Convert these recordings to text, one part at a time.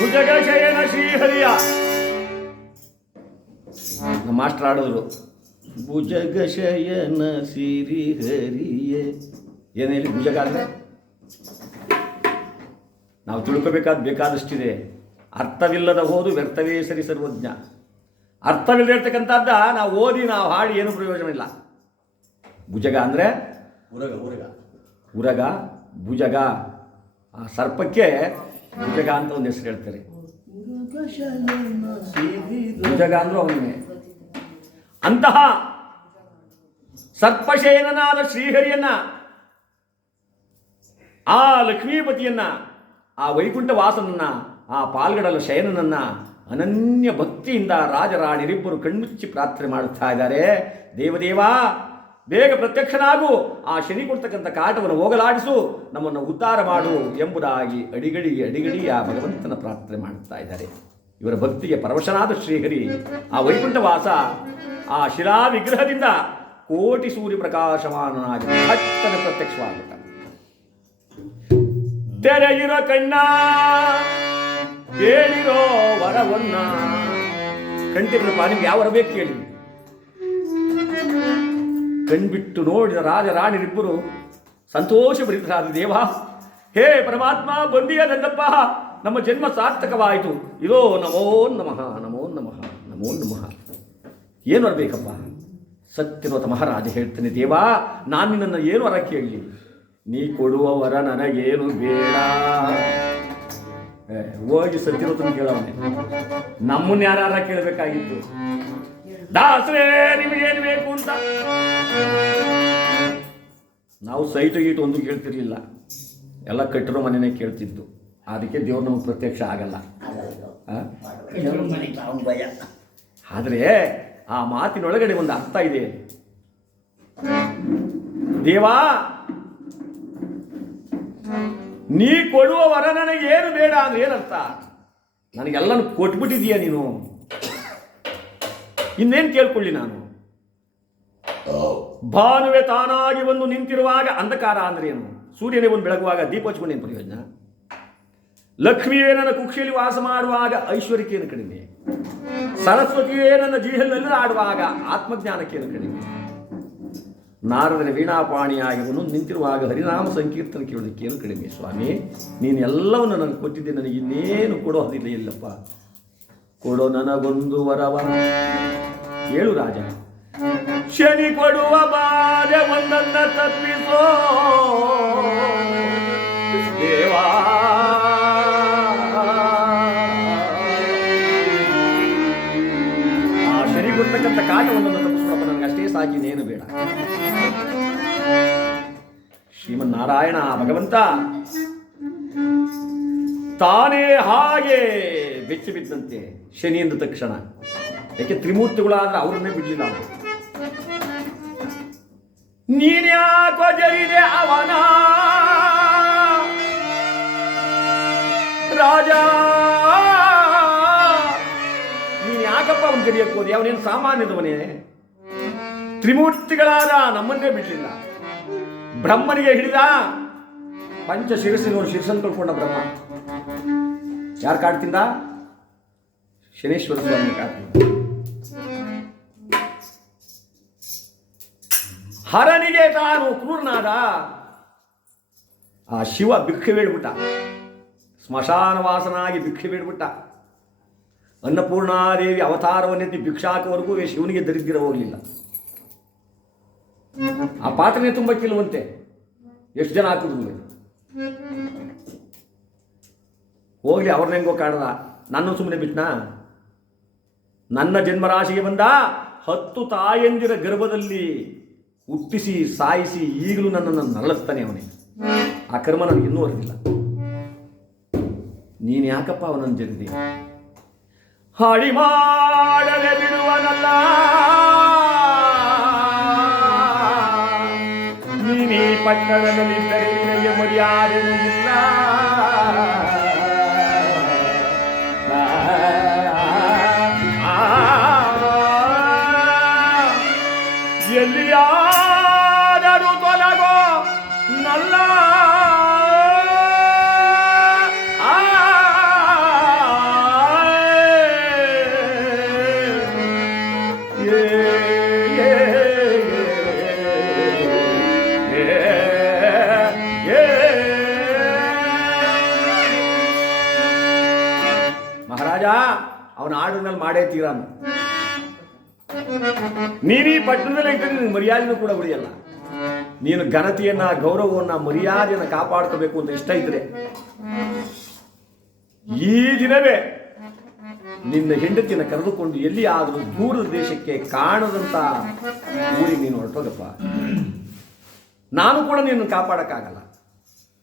ಭುಜಗಶಯನ ಶ್ರೀಹರಿಯ ಮಾಸ್ಟರ್ ಆಡಿದ್ರು. ಭುಜಗಶಯನ ಶ್ರೀಹರಿಯೇ ಏನು ಹೇಳಿ? ಭುಜಗ ಅಂದರೆ ನಾವು ಬೇಕಾದಷ್ಟಿದೆ. ಅರ್ಥವಿಲ್ಲದ ಹೋದು ವ್ಯರ್ಥವೇ ಸರಿ ಸರ್ವಜ್ಞ. ಅರ್ಥವಿಲ್ಲದಿರ್ತಕ್ಕಂಥದ್ದ ನಾವು ಓದಿ ನಾವು ಹಾಡಿ ಏನು ಪ್ರಯೋಜನ ಇಲ್ಲ. ಭುಜಗ ಅಂದರೆ ಉರಗ ಭುಜಗ. ಆ ಸರ್ಪಕ್ಕೆ ಭುಜಗ ಅಂತ ಒಂದು ಹೆಸರು ಹೇಳ್ತಾರೆ. ಭುಜಗ ಅಂದ್ರೂ ಅವನೇ. ಅಂತಹ ಸರ್ಪಶಯನನಾದ ಶ್ರೀಹರಿಯನ್ನ, ಆ ಲಕ್ಷ್ಮೀಪತಿಯನ್ನ, ಆ ವೈಕುಂಠ ವಾಸನನ್ನ, ಆ ಪಾಲ್ಗಡಲ ಶಯನನನ್ನ ಅನನ್ಯ ಭಕ್ತಿಯಿಂದ ರಾಜರಾಣಿರಿಬ್ಬರು ಕಣ್ಮುಚ್ಚಿ ಪ್ರಾರ್ಥನೆ ಮಾಡುತ್ತಾ ಇದ್ದಾರೆ. ದೇವದೇವ, ಬೇಗ ಪ್ರತ್ಯಕ್ಷನಾಗು, ಆ ಶನಿ ಕೊಡ್ತಕ್ಕಂಥ ಕಾಟವನ್ನು ಹೋಗಲಾಡಿಸು, ನಮ್ಮನ್ನು ಉದ್ಧಾರ ಮಾಡು ಎಂಬುದಾಗಿ ಅಡಿಗಡಿ ಆ ಭಗವಂತನ ಪ್ರಾರ್ಥನೆ ಮಾಡುತ್ತಾ ಇದ್ದಾರೆ. ಇವರ ಭಕ್ತಿಗೆ ಪರವಶನಾದ ಶ್ರೀಹರಿ ಆ ವೈಕುಂಠವಾಸ ಆ ಶಿಲಾ ವಿಗ್ರಹದಿಂದ ಕೋಟಿ ಸೂರ್ಯ ಪ್ರಕಾಶಮಾನನಾಗಿ ಹತ್ತನೆ ಪ್ರತ್ಯಕ್ಷವಾಗುತ್ತಾನೆ. ತೆರೆಯಿರೋ ಕಣ್ಣ, ಕೇಳಿರೋ ವರವನ್ನ. ಕಂಟಿರಪ್ಪ, ನಿಮ್ಗೆ ಯಾವ ವರ ಬೇಕು ಕೇಳಿ. ಕಣ್ಬಿಟ್ಟು ನೋಡಿದ ರಾಜರಾಣಿರಿಬ್ಬರು ಸಂತೋಷ ಭರಿತರಾದ. ದೇವ, ಹೇ ಪರಮಾತ್ಮ, ಬಂದಿಯ ನನ್ನಪ್ಪ, ನಮ್ಮ ಜನ್ಮ ಸಾರ್ಥಕವಾಯಿತು. ಇದೋ ನಮೋ ನಮಃ, ನಮೋ ನಮಃ, ನಮೋ ನಮಃ. ಏನು ಬರಬೇಕಪ್ಪ? ಸತ್ಯವ್ರತ ಮಹಾರಾಜ ಹೇಳ್ತಾನೆ, ದೇವ, ನಾನು ನಿನ್ನನ್ನು ಏನು ವರ ಕೇಳಲಿ? ನೀ ಕೊಡುವ ವರ ನನಗೇನು ಬೇಡ. ಹೋಗಿ ಸತ್ಯವ್ರತನ ಕೇಳವನೆ, ನಮ್ಮನ್ನ ಯಾರ ಕೇಳಬೇಕಾಗಿತ್ತು? ದಾಸರೇ, ನಿಮಗೇನು ಬೇಕು ಅಂತ. ನಾವು ಸೈಟು ಗೀಟು ಒಂದು ಕೇಳ್ತಿರ್ಲಿಲ್ಲ, ಎಲ್ಲ ಕಟ್ಟಿರೋ ಮನೆಯೇ ಕೇಳ್ತಿದ್ದು. ಅದಕ್ಕೆ ದೇವ್ರು ನಮಗೆ ಪ್ರತ್ಯಕ್ಷ ಆಗಲ್ಲ. ಭಯ. ಆದರೆ ಆ ಮಾತಿನೊಳಗಡೆ ಒಂದು ಅರ್ಥ ಇದೆ. ದೇವಾ, ನೀ ಕೊಡುವ ವರ ನನಗೆ ಏನು ಬೇಡ ಅಂದ್ರೆ ಏನರ್ಥ? ನನಗೆಲ್ಲನೂ ಕೊಟ್ಬಿಟ್ಟಿದೀಯ ನೀನು, ಇನ್ನೇನು ಕೇಳ್ಕೊಳ್ಳಿ ನಾನು? ಭಾನುವೆ ತಾನಾಗಿ ಬಂದು ನಿಂತಿರುವಾಗ ಅಂಧಕಾರ ಅಂದ್ರೆ ಏನು? ಸೂರ್ಯನೇ ಒಂದು ಬೆಳಗುವಾಗ ದೀಪ ಹಚ್ಕೊಂಡೇನು ಪ್ರಯೋಜನ? ಲಕ್ಷ್ಮಿಯೇ ನನ್ನ ಕುಕ್ಷಿಯಲ್ಲಿ ವಾಸ ಮಾಡುವಾಗ ಐಶ್ವರ್ಯಕ್ಕೇನು ಕಡಿಮೆ? ಸರಸ್ವತಿಯೇ ನನ್ನ ಜೀವನದಲ್ಲಿ ಆಡುವಾಗ ಆತ್ಮಜ್ಞಾನಕ್ಕೇನು ಕಡಿಮೆ? ನಾರದನ ವೀಣಾಪಾಣಿಯಾಗಿವನು ನಿಂತಿರುವಾಗ ಹರಿನಾಮ ಸಂಕೀರ್ತನ ಕೇಳೋದಕ್ಕೇನು ಕಡಿಮೆ? ಸ್ವಾಮಿ, ನೀನು ಎಲ್ಲವನ್ನು ನನಗೆ ಕೊಟ್ಟಿದ್ದೆ, ನನಗೆ ಇನ್ನೇನು ಕೊಡೋ ಹದಿಲ್ಲ. ಇಲ್ಲಪ್ಪ, ಕೊಡೋ ನನಗೊಂದು ವರವ. ಹೇಳು ರಾಜ. ಶನಿ ಕೊಡುವ ಬಾಧೆ ಒಂದನ್ನ ತಪ್ಪಿಸೋ ದೇವಾ. ಆ ಶನಿ ಕೊಡ್ತಕ್ಕಂಥ ಕಾಟ ಒಂದನ್ನು ತಪ್ಪಿಸ್ಕೊಳಪ್ಪ, ನನಗೆ ಅಷ್ಟೇ ಸಾಕಿ, ಇನ್ನೇನು ಬೇಡ. ಶ್ರೀಮನ್ನಾರಾಯಣ ಭಗವಂತ ತಾನೇ ಹಾಗೆ ಬೆಚ್ಚಿ ಬಿದ್ದಂತೆ ಶನಿ ಎಂದ ತಕ್ಷಣ. ಯಾಕೆ ತ್ರಿಮೂರ್ತಿಗಳಾದ್ರೆ ಅವರನ್ನೇ ಬಿಡ್ಲಿಲ್ಲ ಅವರು. ನೀನ್ಯಾಕೋ ಜರಿದೆ ಅವನ ರಾಜ, ನೀನ್ ಯಾಕಪ್ಪ ಅವನು ಜರಿಯಕ್ಕೆ ಹೋದೆ? ಅವನೇನು ಸಾಮಾನ್ಯದವನೇ? ತ್ರಿಮೂರ್ತಿಗಳಾದ ನಮ್ಮನ್ನೇ ಬಿಡ್ಲಿಲ್ಲ. ಬ್ರಹ್ಮನಿಗೆ ಹಿಡಿದ ಪಂಚ ಶಿರಸ್ಸಿನವರು ಶಿರಸನ್ನು ಕಳ್ಕೊಂಡ ಬ್ರಹ್ಮ ಯಾರು ಕಾಡ್ತಿಂದ? ಶನೇಶ್ವರ ಸ್ವಾಮಿ ಕಾಡ್ತಿದ್ದ. ಹರನಿಗೆ ತಾನು ಕ್ರೂರನಾದ ಆ ಶಿವ ಭಿಕ್ಷೆ ಬೇಡ್ಬಿಟ್ಟ, ಸ್ಮಶಾನ ವಾಸನಾಗಿ ಭಿಕ್ಷೆ ಬೇಡ್ಬಿಟ್ಟ. ಅನ್ನಪೂರ್ಣಾದೇವಿ ಅವತಾರವನ್ನೆತ್ತಿ ಭಿಕ್ಷಾಕವರೆಗೂ ಶಿವನಿಗೆ ದರಿದ್ರ ಹೋಗಲಿಲ್ಲ. ಆ ಪಾತ್ರನೇ ತುಂಬಕ್ಕಿಲ್ವಂತೆ, ಎಷ್ಟು ಜನ ಹಾಕಿದ್ರು. ಹೋಗ್ಲಿ, ಅವ್ರನ್ನ ಹೆಂಗೋ ಕಾಡ್ದ, ನನ್ನ ಸುಮ್ಮನೆ ಬಿಟ್ನಾ? ನನ್ನ ಜನ್ಮರಾಶಿಗೆ ಬಂದ 10 ತಾಯಂದಿರ ಗರ್ಭದಲ್ಲಿ ಹುಟ್ಟಿಸಿ ಸಾಯಿಸಿ ಈಗಲೂ ನನ್ನನ್ನು ನರಳಿಸ್ತಾನೆ ಅವನೇ. ಆ ಕರ್ಮ ನನಗೆ ಇನ್ನೂ ಹೊರದಿಲ್ಲ. ನೀನು ಯಾಕಪ್ಪ ಅವನನ್ನು ಜರಿದಿ? ಹಾಡಿ ಮಾಡದೆ ಬಿಡುವನಲ್ಲ ನೀನೀ ಪಟ್ಟಣದಲ್ಲಿದ್ದರೆ ನಿನಗೆ ಮರ್ಯಾದೆಯೂ ಇಲ್ಲ. ಎಲ್ಲಿಯಾದರೂ ತೊಲಗೋ ನಲ್ಲ ಮಹಾರಾಜ, ಅವನ ಆರ್ಡರ್ನಲ್ಲಿ ಮಾಡೇ ತೀರಾನು. ನೀನೀ ಪಟ್ಟಣದಲ್ಲಿ ಇದ್ದರೆ ನಿನಗೆ ಮರ್ಯಾದೆನೂ ಕೂಡ ಉಳಿಯಲ್ಲ. ನೀನು ಘನತೆಯನ್ನ, ಗೌರವವನ್ನ, ಮರ್ಯಾದೆಯನ್ನು ಕಾಪಾಡ್ಕೋಬೇಕು ಅಂತ ಇಷ್ಟ ಇದ್ರೆ ಈ ದಿನವೇ ನಿನ್ನ ಹೆಂಡತಿಯನ್ನು ಕರೆದುಕೊಂಡು ಎಲ್ಲಿಯಾದರೂ ದೂರದ ದೇಶಕ್ಕೆ ಕಾಣದಂತ ಊರಿಗೆ ನೀನು ಹೊರಟೋಗಪ್ಪ. ನಾನು ಕೂಡ ನಿನ್ನನ್ನು ಕಾಪಾಡಕ್ಕಾಗಲ್ಲ.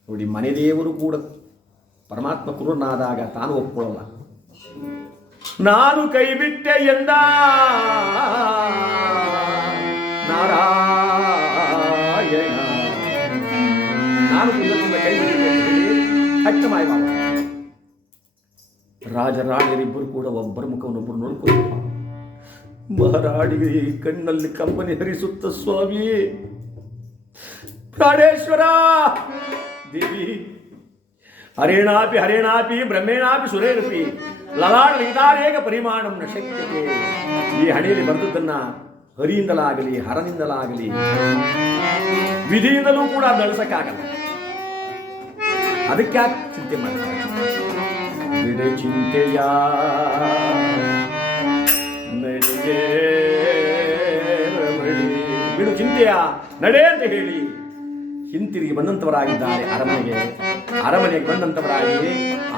ನೋಡಿ, ಮನೆ ದೇವರು ಕೂಡ ಪರಮಾತ್ಮ ಕ್ರೂರನಾದಾಗ ತಾನು ಒಪ್ಕೊಳ್ಳಲ್ಲ. ನಾನು ಕೈ ಬಿಟ್ಟೆ ಎಂದ ನಾರಾಯಣ, ನಾನು ಕೈ ಬಿಟ್ಟೆ ಹಚ್ಚ ಮಾಯ. ರಾಜರಾಣಿಯರಿಬ್ಬರು ಕೂಡ ಒಬ್ಬರ ಮುಖವನ್ನೊಬ್ಬರು ನೋಡ್ಕೊಂಡು ಮಹಾರಾಣಿಗೆ ಕಣ್ಣಲ್ಲಿ ಕಂಪನಿ ಹರಿಸುತ್ತ, ಸ್ವಾಮಿ ಪ್ರಾಣೇಶ್ವರ ದೇವಿ, ಹರೇಣಾಪಿ ಹರೇಣಾಪಿ ಬ್ರಹ್ಮೇಣಾಪಿ ಸುರೇರಪಿ ಲಲಾಟ ಲಿಖಿತಾರೇಕ ಪರಿಮಾಣಂ ನ ಶಕ್ಯತೆ. ಈ ಹಣೆಯಲ್ಲಿ ಬರೆದದ್ದನ್ನ ಹರಿಯಿಂದಲಾಗಲಿ ಹರನಿಂದಲಾಗಲಿ ವಿಧಿಯಿಂದಲೂ ಕೂಡ ಬೆಳೆಸಕ್ಕಾಗಲ್ಲ. ಅದಕ್ಕೆ ಚಿಂತೆ ಮಾಡ್ತಾರೆ. ಬಿಡೆ ಚಿಂತೆಯ ನಡೆಗೆ ಬಿಡು ಚಿಂತೆಯ ನಡೆ ಅಂತ ಹೇಳಿ ಹಿಂತಿರುಗಿ ಬಂದಂಥವರಾಗಿದ್ದಾರೆ ಅರಮನೆಗೆ. ಅರಮನೆಗೆ ಬಂದಂಥವರಾಗಿ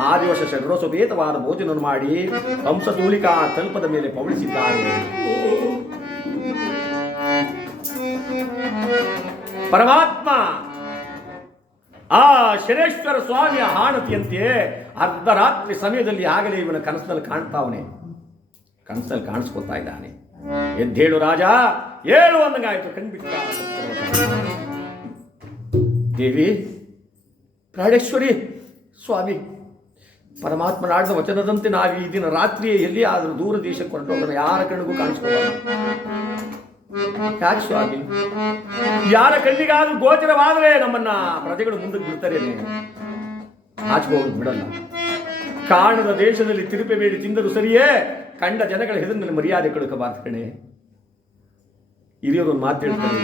ಆ ದಿವಸ ಷಡ್ರೋಸೋಪೇತವಾದ ಭೋಜನವನ್ನು ಮಾಡಿ ಹಂಸತೂಲಿಕಾ ತಲ್ಪದ ಮೇಲೆ ಪವಳಿಸಿದ್ದಾರೆ. ಪರಮಾತ್ಮ ಆ ಶನೇಶ್ವರ ಸ್ವಾಮಿಯ ಆಣತಿಯಂತೆ ಅರ್ಧರಾತ್ರಿ ಸಮಯದಲ್ಲಿ ಆಗಲೇ ಇವನ ಕನಸಲ್ಲಿ ಕಾಣ್ತಾವನೆ, ಕನಸಲ್ಲಿ ಕಾಣಿಸ್ಕೊತಾ ಇದ್ದಾನೆ. ಎದ್ದೇಳು ರಾಜ, ಏಳು ಅಂದಂಗಾಯ್ತು. ಕಣ್ಬಿಟ್ಟ ದೇವಿ ಪ್ರಾಣೇಶ್ವರಿ, ಸ್ವಾಮಿ ಪರಮಾತ್ಮನಾಡಿದ ವಚನದಂತೆ ನಾವು ಈ ದಿನ ರಾತ್ರಿಯೇ ಎಲ್ಲಿ ಆದರೂ ದೂರ ದೇಶಕ್ಕೆ ಹೊರಟೋಗೋಣ, ಯಾರ ಕಣ್ಣಿಗೂ ಕಾಣಿಸ್ಕೊಳ್ಳೋಣ. ಯಾಕೆ ಸ್ವಾಮಿ? ಯಾರ ಕಣ್ಣಿಗಾದ್ರೂ ಗೋಚರವಾದರೆ ನಮ್ಮನ್ನ ಪ್ರಜೆಗಳು ಮುಂದಕ್ಕೆ ಬಿಡ್ತಾರೆ, ಆಚೆ ಹೋಗೋದು ಬಿಡಲ್ಲ. ಕಾಣದ ದೇಶದಲ್ಲಿ ತಿರುಪೆ ಬೇಡಿ ತಿಂದರು ಸರಿಯೇ, ಕಂಡ ಜನಗಳ ಹೆಸರಿನಲ್ಲಿ ಮರ್ಯಾದೆ ಕಳುಕಬಾರ್ದು ಕಣೆ. ಹಿರಿಯರು ಒಂದು ಮಾತು ಹೇಳ್ತಾರೆ,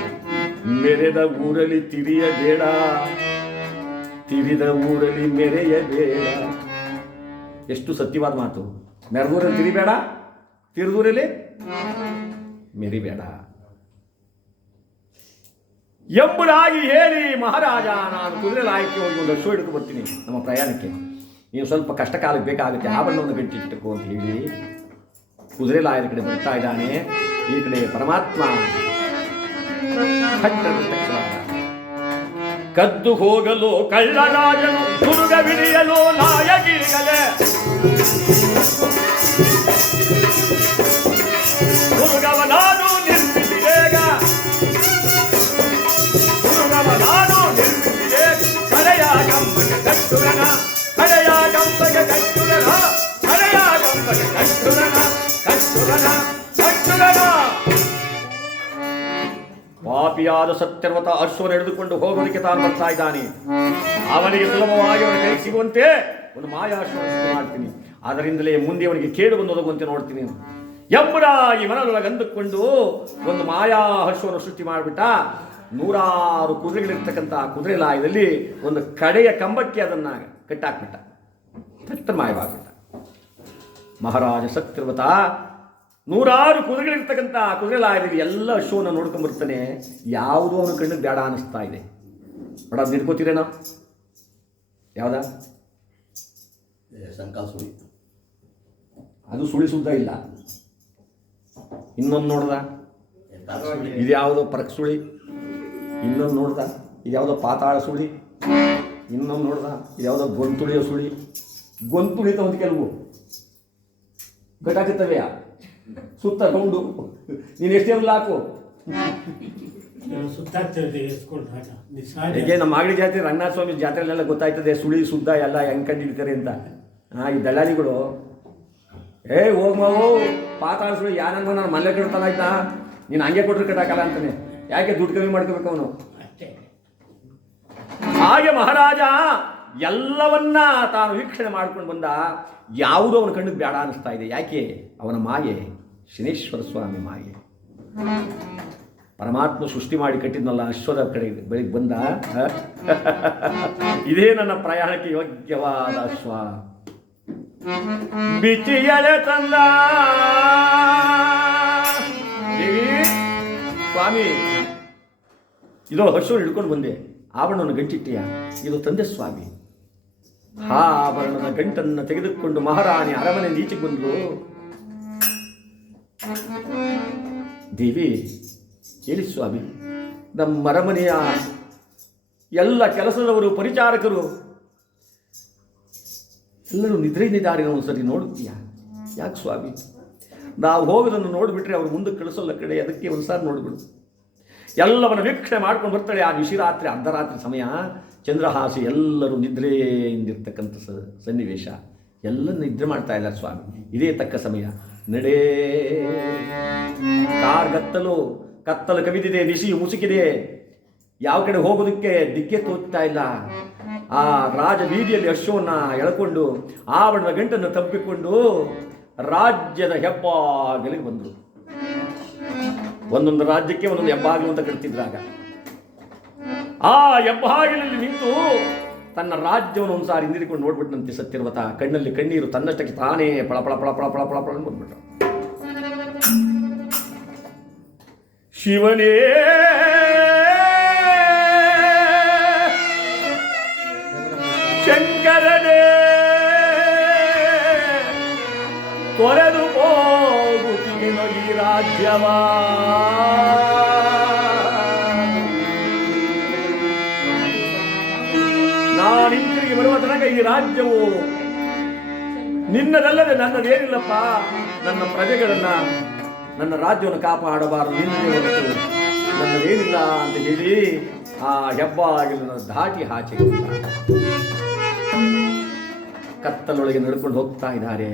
ಮೆರೆದ ಊರಲ್ಲಿ ತಿರಿಯಬೇಡ, ತಿರಿದ ಊರಲ್ಲಿ ಮೆರೆಯಬೇಡ. ಎಷ್ಟು ಸತ್ಯವಾದ ಮಾತು. ಮೆರೆದೂರಲ್ಲಿ ತಿರಿಬೇಡ, ತಿರಿದೂರಲ್ಲಿ ಮೆರಿಬೇಡ ಎಂಬುದಾಗಿ ಹೇಳಿ ಮಹಾರಾಜ, ನಾನು ಕುದುರೆ ಲಾಯಕ್ಕೆ ಹೋಗಿ ಒಂದು ಅಶ್ವ ಹಿಡಿದು ಬರ್ತೀನಿ ನಮ್ಮ ಪ್ರಯಾಣಕ್ಕೆ, ನೀನು ಸ್ವಲ್ಪ ಕಷ್ಟ ಕಾಲಕ್ಕೆ ಬೇಕಾಗುತ್ತೆ, ಆಭರಣವನ್ನು ಗಂಟಿಟ್ಟಕ್ಕೋ ಅಂತ ಹೇಳಿ ಕುದುರೆ ಲಾಯದ ಕಡೆ ಬರ್ತಾ ಇದ್ದಾನೆ. ಈ ಕಡೆ ಪರಮಾತ್ಮ ಕದ್ದು ಹೋಗಲು ಕಳ್ಳರಾಜನು ದುರ್ಗ ಬಿಡಿಯಲು ನಾಯಗಿರಿಗಲೇ, ದುರ್ಗವನಾನು ನಿರ್ಮಿಸಿದೇಗ, ದುರ್ಗವನಾನು ನಿರ್ಮಿಸಿದೆ, ಕಡೆಯ ಗಂಬಗೆ ಕಟ್ಟುರನ, ಕಡೆಯ ಗಂಬಗೆ ಕಟ್ಟುರನ, ಕಡೆಯ ಗಂಬಗೆ ಕಟ್ಟುರನ, ಕಟ್ಟುರನ ಕಟ್ಟುರನ. ಪಾಪಿಯಾದ ಸತ್ಯರ್ವತ ಅಶ್ವನ ಹಿಡಿದುಕೊಂಡು ಹೋಗೋದಕ್ಕೆ ತಾನು ಬರ್ತಾ ಇದ್ದಾನೆ. ಅವನಿಗೆ ಸುಲಭವಾಗಿ ಅವನ ಕೈ ಸಿಗುವಂತೆ ಒಂದು ಮಾಯಾಶ್ವನ ಮಾಡ್ತೀನಿ, ಅದರಿಂದಲೇ ಮುಂದೆ ಅವನಿಗೆ ಕೇಡು ಬಂದು ಒದಗುವಂತೆ ನೋಡ್ತೀನಿ ಎಂಬುದಾಗಿ ಮನದೊಳಗೆ ಅಂದುಕೊಂಡು ಒಂದು ಮಾಯಾ ಅಶ್ವನ ಸೃಷ್ಟಿ ಮಾಡಿಬಿಟ್ಟ. 100 ಕುದುರೆಗಳಿರ್ತಕ್ಕಂಥ ಕುದುರೆ ಲಾಯದಲ್ಲಿ ಒಂದು ಕಡೆಯ ಕಂಬಕ್ಕೆ ಅದನ್ನು ಕಟ್ಟಾಕ್ಬಿಟ್ಟ, ತಟ್ಟ ಮಾಯವಾಗ್ಬಿಟ್ಟ. ಮಹಾರಾಜ ಸತ್ಯರ್ವತ 100 ಕುದುರೆಗಳಿರ್ತಕ್ಕಂಥ ಕುದುರೆ ಲಾಯದಲ್ಲಿ ಎಲ್ಲ ಅಶ್ವವನ್ನು ನೋಡ್ಕೊಂಡ್ಬರ್ತಾನೆ. ಯಾವುದೋ ಅವನ ಕಣ್ಣಿಗೆ ಬೇಡ ಅನ್ನಿಸ್ತಾ ಇದೆ. ಬಡ ಅದು ನಿಡ್ಕೋತೀರೇನೋ? ಯಾವ್ದ? ಸುಳಿ, ಅದು ಸುಳಿ ಸುದ್ದ ಇಲ್ಲ. ಇನ್ನೊಂದು ನೋಡ್ದ, ಇದು ಯಾವುದೋ ಪರಕ್ ಸುಳಿ. ಇನ್ನೊಂದು ನೋಡ್ದ, ಇದು ಯಾವುದೋ ಪಾತಾಳ ಸುಳಿ. ಇನ್ನೊಂದು ನೋಡ್ದ, ಇದು ಯಾವುದೋ ಗೊಂತುಳಿಯೋ ಸುಳಿ. ಗೊಂತುಳಿತ ಒಂದು ಕೆಲವು ಗಟಾಕತ್ತವೆಯ ಸುತ್ತ ರೌಂಡು, ನೀನು ಎಷ್ಟೇ ಒಂದು ಹಾಕು. ಹೀಗೆ ನಮ್ಮ ಮಾಗಡಿ ಜಾತ್ರೆ ರಂಗನಾಥ ಸ್ವಾಮಿ ಜಾತ್ರೆಯಲ್ಲೆಲ್ಲ ಗೊತ್ತಾಯ್ತದೆ ಸುಳಿ ಸುದ್ದ ಎಲ್ಲ ಹೆಂಗೆ ಕಂಡು ಹಿಡಿತಾರೆ ಅಂತ. ಈ ದಳ್ಳಾಳಿಗಳು ಹೋಗ್ ಮಾವು ಪಾತಾಳ ಸುಳಿ ಯಾರನ್ನ ನಾನು ಮನೆ ಕಟ್ತಾನಾಯ್ತಾ, ನೀನು ಹಂಗೆ ಕೊಟ್ಟರೆ ಕಟ್ಟಾಕಲ್ಲ ಅಂತಾನೆ. ಯಾಕೆ ದುಡ್ಡು ಕಮ್ಮಿ ಮಾಡ್ಕೋಬೇಕು ಅವನು. ಹಾಗೆ ಮಹಾರಾಜ ಎಲ್ಲವನ್ನ ತಾನು ವೀಕ್ಷಣೆ ಮಾಡ್ಕೊಂಡು ಬಂದ. ಯಾವುದೋ ಅವನ ಕಣ್ಣಿಗೆ ಬೇಡ ಅನ್ನಿಸ್ತಾ ಇದೆ. ಯಾಕೆ? ಅವನ ಮಾಯೆ, ಶನೇಶ್ವರ ಸ್ವಾಮಿ ಮಾಯೆ. ಪರಮಾತ್ಮ ಸೃಷ್ಟಿ ಮಾಡಿ ಕಟ್ಟಿದ್ನಲ್ಲ ಅಶ್ವದ ಕಡೆ ಬೆಳಿಗ್ಗೆ ಬಂದ. ಇದೇ ನನ್ನ ಪ್ರಯಾಣಕ್ಕೆ ಯೋಗ್ಯವಾದ ಅಶ್ವ. ಬಿಚಿಯಲೆ ತಂದ ದೇವಿ ಸ್ವಾಮಿ, ಇದೋ ಅಶ್ವ ಹಿಡ್ಕೊಂಡು ಬಂದೆ. ಆಭರಣವನ್ನು ಗಂಟಿಟ್ಟಿಯ, ಇದು ತಂದೆ ಸ್ವಾಮಿ. ಆ ಆಭರಣದ ಗಂಟನ್ನು ತೆಗೆದುಕೊಂಡು ಮಹಾರಾಣಿ ಅರಮನೆಯಿಂದ ಈಚೆಗೆ ಬಂದು, ದೇವಿ ಹೇಳಿ ಸ್ವಾಮಿ, ನಮ್ಮ ಅರಮನೆಯ ಎಲ್ಲ ಕೆಲಸದವರು ಪರಿಚಾರಕರು ಎಲ್ಲರೂ ನಿದ್ರೆಯಲ್ಲಿದ್ದಾರೆ, ನಾವು ಸರಿ ನೋಡುತ್ತೀಯ? ಯಾಕೆ ಸ್ವಾಮಿ? ನಾವು ಹೋಗೋದನ್ನು ನೋಡಿಬಿಟ್ರೆ ಅವ್ರು ಮುಂದಕ್ಕೆ ಕಳಿಸೋಲ್ಲ ಕಡೆ, ಅದಕ್ಕೆ ಒಂದು ಸಾರಿ ನೋಡಿಬಿಡು. ಎಲ್ಲವನ್ನ ವೀಕ್ಷಣೆ ಮಾಡ್ಕೊಂಡು ಬರ್ತಾಳೆ. ಆ ನಿಶಿರಾತ್ರಿ ಅರ್ಧರಾತ್ರಿ ಸಮಯ, ಚಂದ್ರಹಾಸಿ, ಎಲ್ಲರೂ ನಿದ್ರೆಯಿಂದಿರ್ತಕ್ಕಂಥ ಸನ್ನಿವೇಶ. ಎಲ್ಲ ನಿದ್ರೆ ಮಾಡ್ತಾ ಇದ್ದಾರೆ ಸ್ವಾಮಿ. ಇದೇ ತಕ್ಕ ಸಮಯ. ನಡೆ ಕಾರ್ಗತ್ತಲು, ಕತ್ತಲು ಕವಿದಿದೆ, ನಿಶಿ ಮುಸುಕಿದೆ, ಯಾವ ಕಡೆ ಹೋಗೋದಕ್ಕೆ ದಿಕ್ಕೆ ತೋಚ್ತಾ ಇಲ್ಲ. ಆ ರಾಜ ಬೀದಿಯಲ್ಲಿ ಅಶ್ವವನ್ನು ಎಳ್ಕೊಂಡು ಆವರಣದ ಗಂಟನ್ನು ತಬ್ಬಿಕೊಂಡು ರಾಜ್ಯದ ಹೆಬ್ಬಾಗಿಲಿಗೆ ಬಂದರು. ಒಂದೊಂದು ರಾಜ್ಯಕ್ಕೆ ಒಂದೊಂದು ಹೆಬ್ಬಾಗಿಲು ಅಂತ ಕಟ್ತಿದ್ರಾಗ. ಆ ಹೆಬ್ಬಾಗಿಲಲ್ಲಿ ನಿಂತು ತನ್ನ ರಾಜ್ಯವನ್ನು ಒಂದ್ಸಾರಿ ಹಿಂದಿರಿಕೊಂಡು ನೋಡ್ಬಿಟ್ಟಂತೆ ಸತ್ಯರ್ವತ. ಕಣ್ಣಲ್ಲಿ ಕಣ್ಣೀರು ತನ್ನಷ್ಟಕ್ಕೆ ತಾನೇ ಪಳ ಪಳ ಪಳ ಪಳ ಪಳ ಪಳ ಪಳ ಬಂದ್ಬಿಟ್ಟ. ಶಿವನೇ ಶಂಕರನೇ ಕೊರೆದು ಹೋಗುತ್ತೀನೋ ಈ ರಾಜ್ಯವ, ಈ ರಾಜ್ಯವು ನಿನ್ನದಲ್ಲದೆ ನನ್ನದೇನಿಲ್ಲಪ್ಪ. ನನ್ನ ಪ್ರಜೆಗಳನ್ನ, ನನ್ನ ರಾಜ್ಯವನ್ನು ಕಾಪಾಡಬಾರದು ನಿನ್ನದೇ ಹೊರತು ನನ್ನದೇನಿಲ್ಲ ಅಂತ ಹೇಳಿ ಆ ಹೆಬ್ಬಾಗಿಲನ್ನು ದಾಟಿ ಆಚೆಗೆ ಕತ್ತಲೊಳಗೆ ನಡ್ಕೊಂಡು ಹೋಗ್ತಾ ಇದ್ದಾರೆ.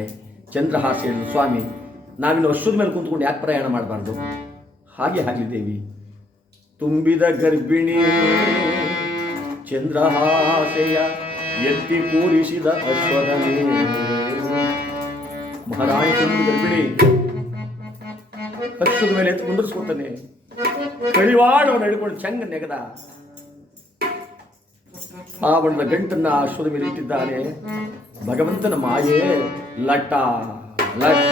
ಚಂದ್ರಹಾಸ ಹೇಳಿದ್ರು, ಸ್ವಾಮಿ ನಾವಿನ್ನು ವರ್ಷದ ಮೇಲೆ ಕುಂತ್ಕೊಂಡು ಯಾಕೆ ಪ್ರಯಾಣ ಮಾಡಬಾರ್ದು? ಹಾಗೆ ಹಾಗಿದ್ದೇವಿ. ತುಂಬಿದ ಗರ್ಭಿಣಿ ಚಂದ್ರಹಾಸೆಯ ಎತ್ತಿ ಕೂರಿಸಿದ ಅಶ್ವದ ಮಹಾರಾಣಿ ತುಂಬಿದ ಗರ್ಭಿಣಿ ಅಶ್ವದ ಮೇಲೆ ಎತ್ತು ಕುಂದಿರಿಸ್ಕೊತಾನೆ. ಕಳಿವಾಡವನ್ನು ಹಿಡ್ಕೊಂಡು ಚಂಗ ನೆಗದ ಆ ಬಣ್ಣದ ಗಂಟನ್ನ ಅಶ್ವದ ಮೇಲೆ ಇಟ್ಟಿದ್ದಾನೆ. ಭಗವಂತನ ಮಾಯೆ ಲಟ್ಟ ಲಟ್ಟ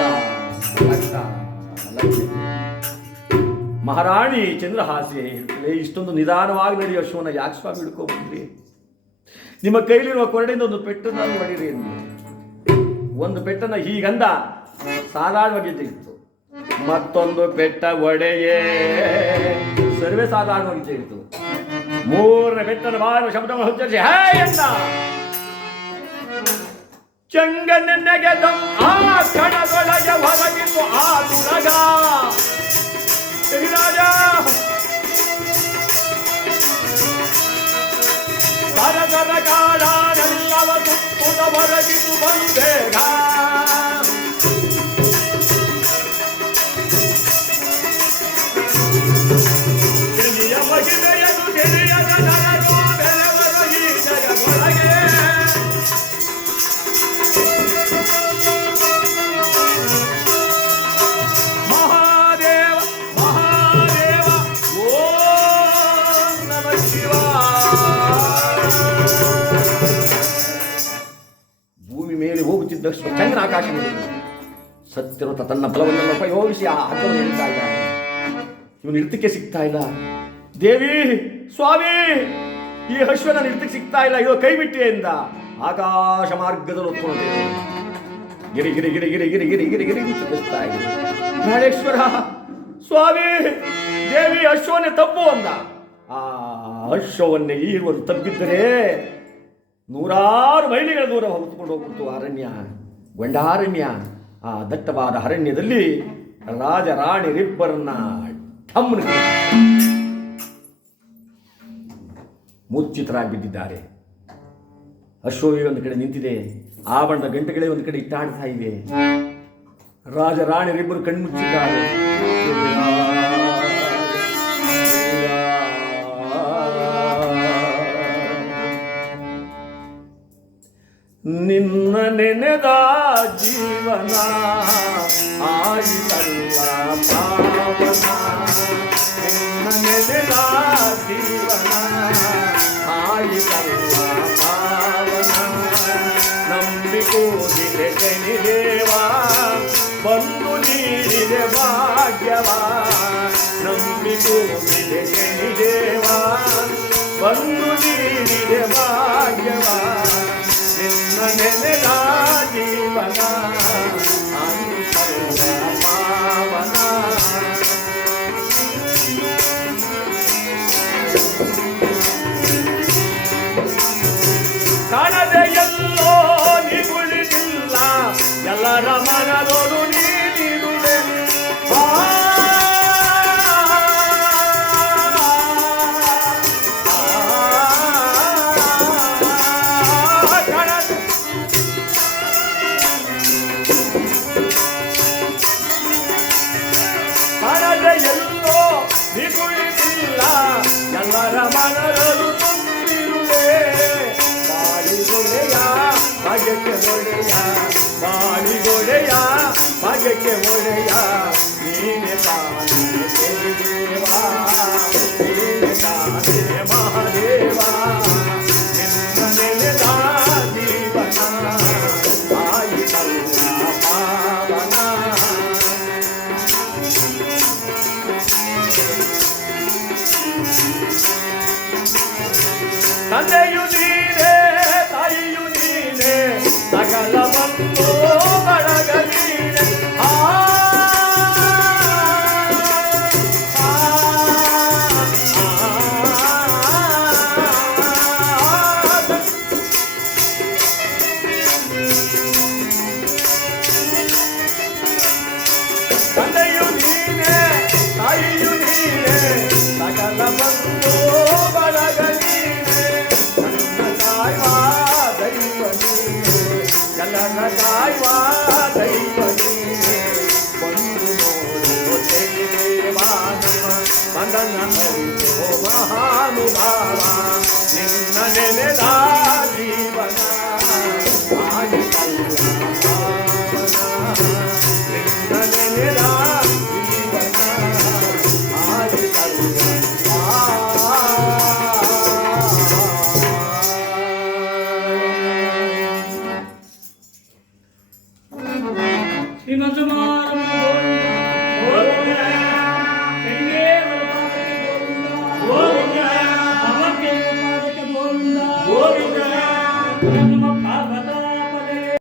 ಲಟ್ಟ ಲಟ್ಟ. ಮಹಾರಾಣಿ ಚಂದ್ರಹಾಸೆ ಹೇಳ್ತಲೇ, ಇಷ್ಟೊಂದು ನಿಧಾನವಾಗಿ ನಡೆಯುವ ಅಶ್ವನ ಯಾಕೆ ಸ್ವಾಮಿ ಹಿಡ್ಕೊಂಡ್ಬಂದ್ರಿ? ನಿಮ್ಮ ಕೈಲಿರುವ ಕೊರಡೆಯಿಂದ ಒಂದು ಪೆಟ್ಟನ್ನು ಹೊಡಿರಿ. ಒಂದು ಪೆಟ್ಟನ್ನು ಹೀಗಂದ ಸಾಧಾರಣವಾಗಿ ತೆಗಿತು. ಮತ್ತೊಂದು ಪೆಟ್ಟ ಒಡೆಯೇ ಸರ್ವೇ ಸಾಧಾರಣವಾಗಿ ತೆಗಿತು. ಮೂರನೇ ಪೆಟ್ಟನ ಬಾರುವ ಶಬ್ದವನ್ನು ಉಚ್ಚರಿಸಿ ಹೇ ಎಂದ. ಚಂಗನೆಗೆದ ಆ ಕಣದೊಳಗೆ ಹೊರಗಿತ್ತು ಆ ತುಳಗ. ರಾಜ ಸರಸರ ಕಾಡನೆಲ್ಲವ ಸುತ್ತುದ ಹೊರಗಿತು ಬಂದೇಗ. ಗೆಲಿಯ ಮಹಿಮೆಯನ್ನು ಗೆಲಿಯದ ನನಗೋ ಬೆಳೆವರ ಈ ಜಗದೊಳಗೆ. ಹೋಗುತ್ತಿದ್ದಷ್ಟು ಚಂದ್ರ ಆಕಾಶದಲ್ಲಿ ಸತ್ಯವ್ರತ ತನ್ನ ಬಲವನ್ನು ಉಪಯೋಗಿಸಿ ಆ ಹಗ್ಗವನ್ನು ಎಳಿತಾ ಇದ್ದಾನೆ. ಇವನು ಇರ್ತಕ್ಕೆ ಸಿಗ್ತಾ ಇಲ್ಲ. ದೇವಿ ಸ್ವಾಮಿ ಈ ಅಶ್ವನ ಇರ್ತಕ್ಕೆ ಸಿಗ್ತಾ ಇಲ್ಲ, ಇದು ಕೈ ಬಿಟ್ಟಿಯಿಂದ ಆಕಾಶ ಮಾರ್ಗದಲ್ಲಿ ಹೊತ್ಕೊಂಡಿದೆ. ಗಿರಿ ಗಿರಿ ಗಿರಿ ಗಿರಿ ಗಿರಿ ಗಿರಿ ಗಿರಿ ಗಿರಿ ತಿಳಿಸ್ತಾ ಇದೆ. ಪ್ರಾಣೇಶ್ವರ ಸ್ವಾಮಿ ದೇವಿ ಅಶ್ವನ್ನೇ ತಪ್ಪು ಅಂದ. ಆ ಅಶ್ವವನ್ನೇ ಈರುವರು ತಪ್ಪಿದ್ದರೆ 100 ಮೈಲಿಗಳ ದೂರ ಹೊತ್ಕೊಂಡು ಹೋಗ್ಬಿಡ್ತು ಅರಣ್ಯ, ಗೊಂಡಾರಣ್ಯ. ಆ ದಟ್ಟವಾದ ಅರಣ್ಯದಲ್ಲಿ ರಾಜ ರಾಣಿರಿಬ್ಬರನ್ನ ಠಮ್ಮನ ಮೂರ್ಛಿತರಾಗಿ ಬಿದ್ದಿದ್ದಾರೆ. ಅಶ್ವವೇ ಒಂದು ಕಡೆ ನಿಂತಿದೆ, ಆಭರಣದ ಗಂಟೆಗಳೇ ಒಂದು ಕಡೆ ಇಟ್ಟಾಡ್ತಾ ಇವೆ. ರಾಜ ರಾಣಿರಿಬ್ಬರು ಕಣ್ಮುಚ್ಚಿದ್ದಾರೆ. ನಿನ್ನ ನೆನೆದ ಜೀವನ ಆಯಿತಲ್ಲ ಪಾವನ. ನಿನ್ನ ನೆನೆದ ಜೀವನ ಆಯಿತಲ್ಲ ಪಾವನ. ನಂಬಿಕೋದಿದೆ ಶನಿದೇವ ಬಂದು ನೀಡಿದೆ ಭಾಗ್ಯವ. ನಂಬಿಕೋದಿದೆ ಶನಿದೇವ ಬಂದು ನೀಡಿದೆ ಭಾಗ್ಯವ. ನಿನ್ನ ನೆನೆದ ಜೀವನ ಅಂತಲ್ಲ ಪಾವನ. ಕಾಣದೆ ಎಲ್ಲೋ ನಿಗುಳಿದಿಲ್ಲ, ಎಲ್ಲರ ಮನದೋಡು ನೀಡಿರುವೆ. ಎಲ್ಲೋ ನಿಗುಳಿದಿಲ್ಲ, ಎಲ್ಲರ ಮನದೋಡು ತುಂಬಿರುವೆ. ಬಾಳಿಗೊಡೆಯ ಭಾಗ್ಯಕ್ಕೆ ಒಡೆಯ, ಬಾಳಿಗೊಡೆಯ ಭಾಗ್ಯಕ್ಕೆ ಒಡೆಯ. ನೀನೆ ತಾನೇ ದೇವ, ನೀನೆ ತಾನೇ ಮಹಾದೇವ. ನಿನ್ನ ನೆನೆದ ಜೀವನ ಆಯಿತಲ್ಲ ಪಾವನ. ತಂದೆಯು ನೀನೇ ತಾಯಿಯು ನೀನೇ ಸಕಲ ಬಂತು ಬಳಗ ನೀನೆ. ತಂದೆಯು ನೀನೆ ತಾಯಿಯು ನೀನೆ ಸಕಲ ಬಂಧು ಬಳಗ ನೀನೆ ನನ್ನ ಕಾಯುವ ದೈವ ನೀನೆ ಎಲ್ಲರ ಕಾಯುವ ದೈವ ನೀನೆ ಬಂದು ನೋಡು ದೇವಾ ನಮ್ಮ ಬಂಧನ ಹರಿಯೋ ಮಹಾನುಭಾವ ನಿನ್ನ ನೆನೆದ ಜೀವನ ಆಗಿತಲ್ಲ ಪಾವನ ನಿನ್ನ ನೆನೆದ ಜೀವನ ಆಗಿತಲ್ಲ ಶ್ರೀಮದ್